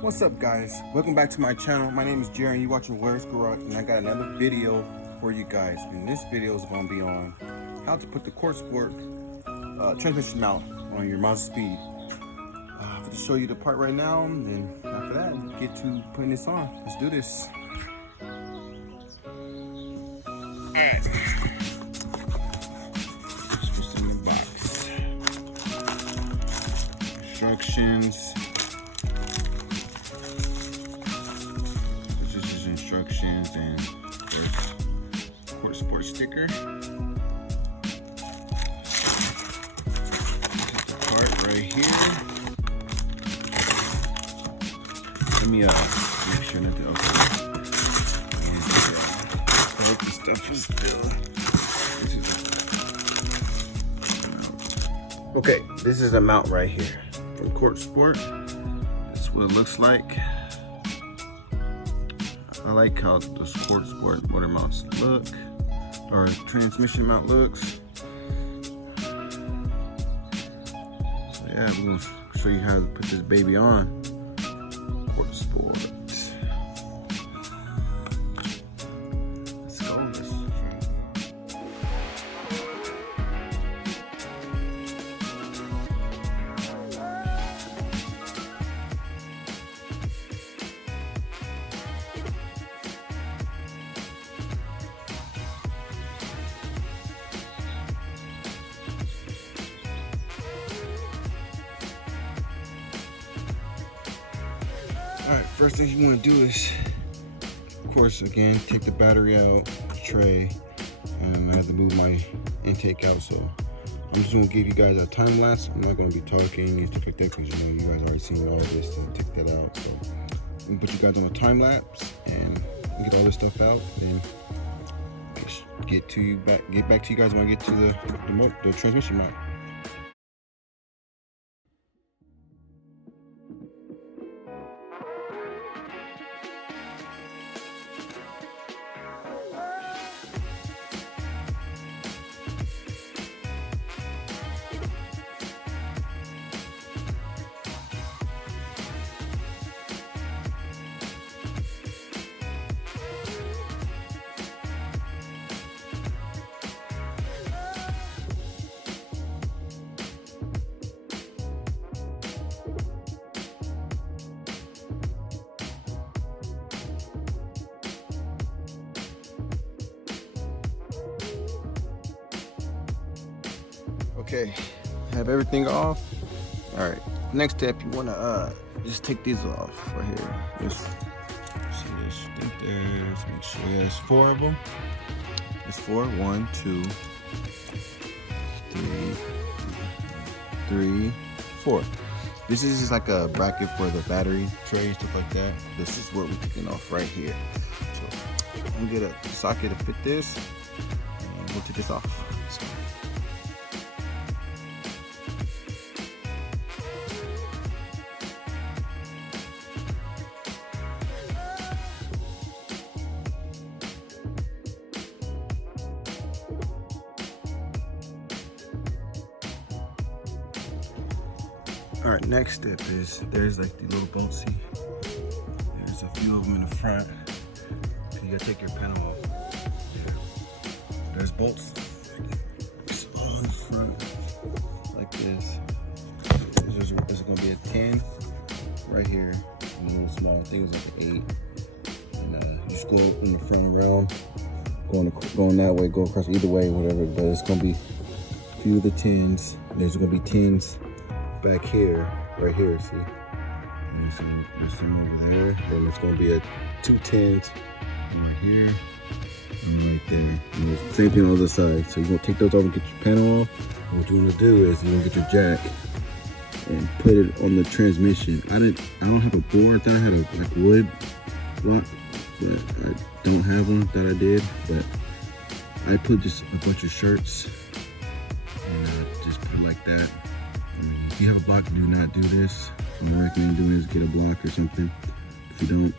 What's up, guys? Welcome back to my channel. My name is Jerry and you're watching Where's Garage, and I got another video for you guys. And this video is going to be on how to put the CorkSport transmission mount on your mazdaspeed. I'm going to show you the part right now, and then after that we get to putting this on. Let's do this. Alright. What's in the box? Instructions. Instructions, and there's CorkSport sticker. This is the part right here. Let me make sure not to open it. I hope the stuff is still. Okay, this is the mount right here from CorkSport. That's what it looks like. I like how those CorkSport motor mounts look, or transmission mount looks. So yeah, we're gonna show you how to put this baby on. CorkSport. Let's go. Alright, first thing you want to do is, of course, again, take the battery out, tray, and I have to move my intake out, so I'm just going to give you guys a time lapse. I'm not going to be talking and stuff like that because you know you guys already seen all this to take that out. So I'm going to put you guys on a time lapse and get all this stuff out, and get back to you guys when I get to the transmission mount. Okay, have everything off. All right, next step, you wanna just take these off right here. Just see this, I think there's, make sure there's 4 of them. There's 4, 1, 2, 3, 4. This is just like a bracket for the battery tray and stuff like that. This is what we're taking off right here. So I'm gonna get a socket to fit this, and we'll take this off. So, all right, next step is there's like the little bolts. There's a few of them in the front. You gotta take your panel off. There's bolts on the front like this. There's gonna be a 10 right here, and a little small. I think it was like an 8. And you just go up in the front rail, going that way, go across either way, whatever. But it's gonna be a few of the 10s. There's gonna be 10s back here, right here, see? And there's some over there. Then it's gonna be 2 10s right here and right there. And the same thing on the other side. So you're gonna take those off and get your panel off. And what you're gonna do is you're gonna get your jack and put it on the transmission. I don't have a board. I thought I had a like wood block, but I don't have one that I did. But I put just a bunch of shirts and just put it like that. If you have a block, do not do this. What I recommend doing is get a block or something. If you don't,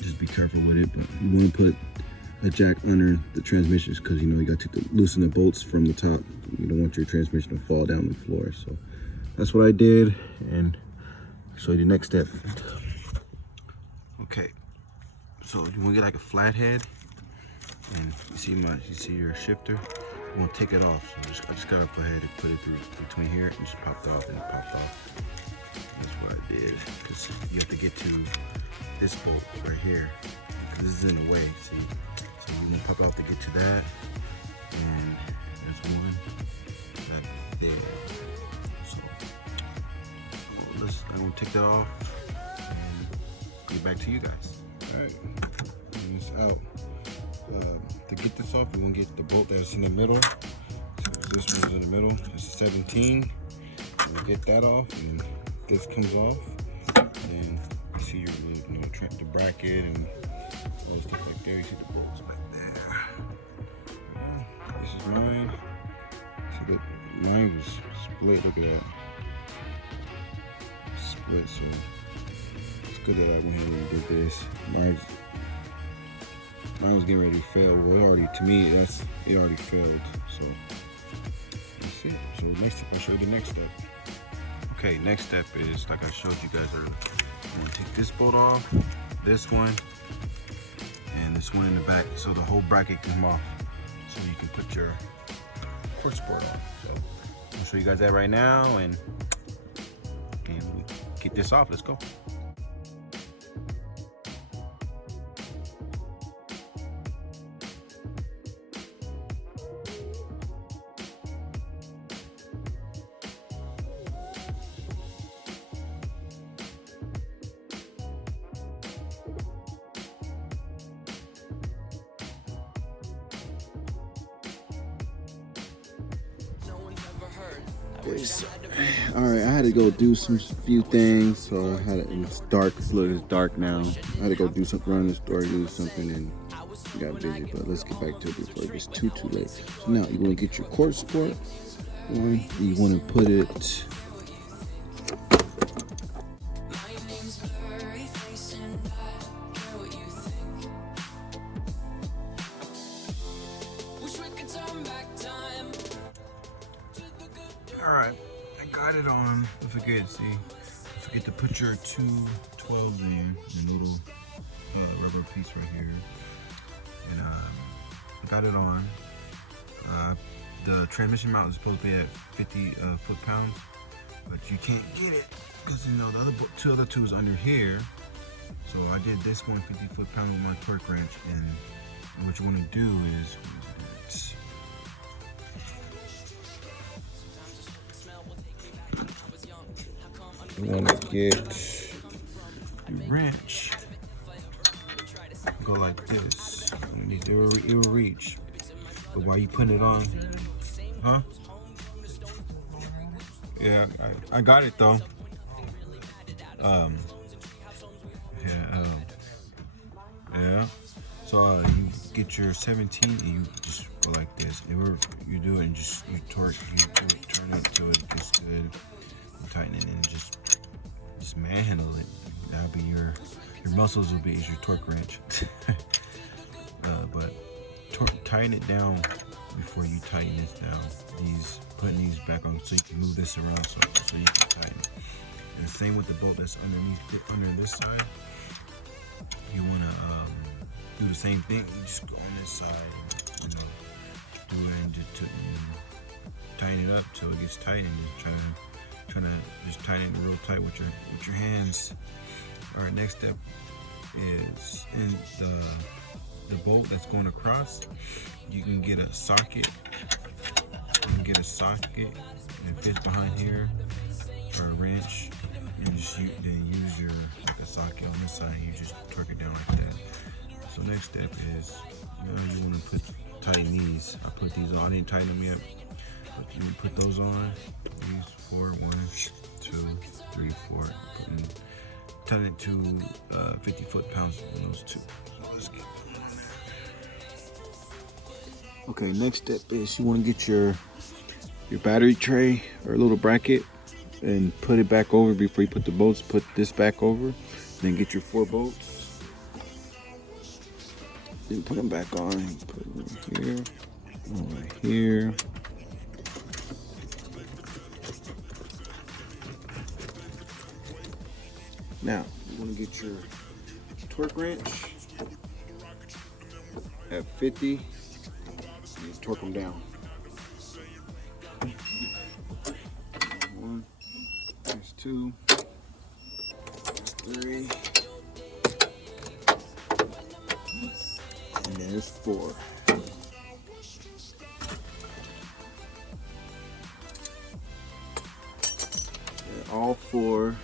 just be careful with it. But you want to put a jack under the transmissions because you know you got to loosen the bolts from the top. You don't want your transmission to fall down the floor. So that's what I did, and show you the next step. Okay, so you want to get like a flathead, and you see your shifter. You want to take it off. So I just gotta go ahead and put it through between here, and just popped off and it popped off. That's what I did, because you have to get to this bolt right here, because this is in the way. See, so you want to pop out to get to that, and that's one right there. So I'm gonna take that off and get back to you guys. All right, and it's out. To get this off, you want to get the bolt that's in the middle. So this one's in the middle. It's 17. You get that off, and this comes off. And you see your the bracket and all the stuff like there. You see the bolts right there. This is mine. So that mine was split. Look at that. Split. So it's good that I went ahead and did this. Mine was getting ready to fail. Well, to me, it already failed. So that's it. So next step, I'll show you the next step. Okay, next step is like I showed you guys earlier. I'm gonna take this bolt off, this one, and this one in the back, so the whole bracket can come off, so you can put your CorkSport on. So I'll show you guys that right now, and we get this off. Let's go. All right, I had to go do some few things, so I had it. It's dark. It's dark now. I had to go do something around the store, do something, and got busy. But let's get back to it before it gets too late. So now you want to get your CorkSport one. You want to put it. Alright, I got it on. Don't forget, to put your 2 12s in, the little rubber piece right here. And I got it on. The transmission mount is supposed to be at 50 foot-pounds, but you can't get it because the other two other tubes under here. So I did this one 50 foot-pounds with my torque wrench, and what you want to do is you want to get your wrench, go like this. It will reach. But while you put it on, huh? Yeah, I got it though. Yeah. So you get your 17 and you just go like this. You do it and you torque, turn it till it gets good. You tighten it and just manhandle it. That'll be your muscles will be your torque wrench. But tighten it down before you tighten this down. Putting these back on so you can move this around so you can tighten it. And the same with the bolt that's under this side. You want to do the same thing. You just go on this side and do it and just tighten it up till it gets tight, and just trying to just tighten it real tight with your hands. All right, next step is in the bolt that's going across. You can get a socket. And it fits behind here, or a wrench, and then use a socket on this side. And you just torque it down like that. So next step is you want to tighten these. I put these on. I didn't tighten them yet, but you put those on. These 4, 1, 2, 3, 4. Tighten it to 50 foot-pounds on those two. So let's get going on there. Okay, next step is you want to get your battery tray or a little bracket and put it back over before you put the bolts. Put this back over, then get your 4 bolts. Then put them back on. Put them here. Now you want to get your torque wrench at 50, and you torque them down. 1, there's 2, there's 3, and there's 4. And all 4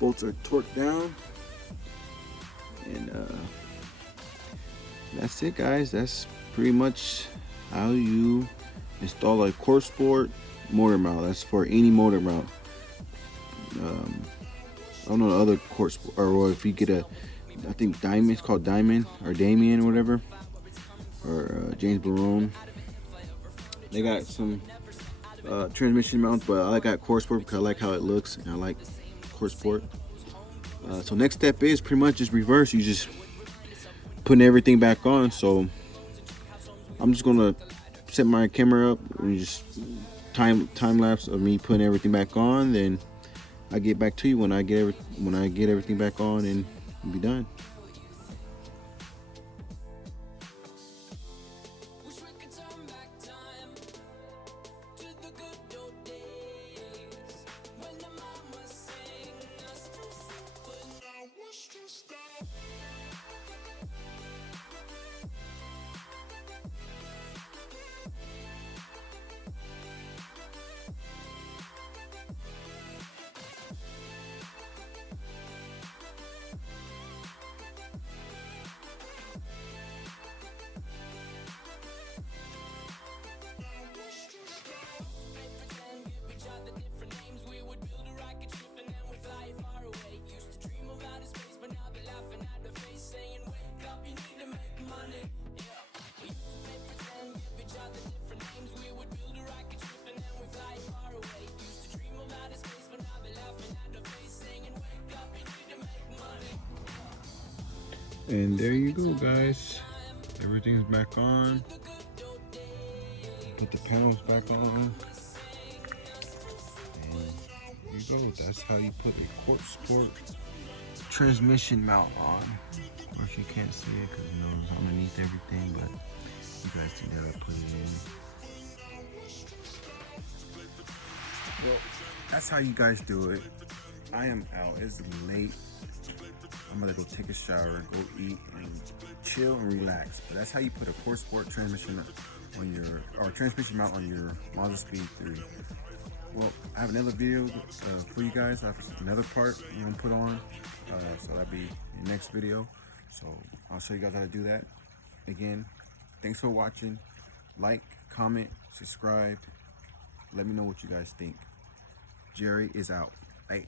bolts are torqued down, and that's it, guys. That's pretty much how you install a CorkSport motor mount. That's for any motor mount. I don't know the other CorkSport, or if you get a, I think Diamond, it's called Diamond or Damien or whatever, or James Barone. They got some transmission mounts, but I got CorkSport because I like how it looks and I like CorkSport. So next step is pretty much just reverse. You just putting everything back on. So I'm just gonna set my camera up and just time lapse of me putting everything back on. Then I get back to you when I get everything back on and be done. And there you go, guys. Everything's back on. Put the panels back on. And there you go. That's how you put a CorkSport transmission mount on. Of course, you can't see it because you know it's underneath everything, but you guys see that I put it in. Well, that's how you guys do it. I am out. It's late. I'm gonna go take a shower, go eat, and chill and relax. But that's how you put a CorkSport transmission on your, or transmission mount on your mazdaspeed 3. Well, I have another video for you guys. I have another part I'm gonna put on, so that'll be the next video. So I'll show you guys how to do that. Again, thanks for watching. Like, comment, subscribe. Let me know what you guys think. Jerry is out. Bye.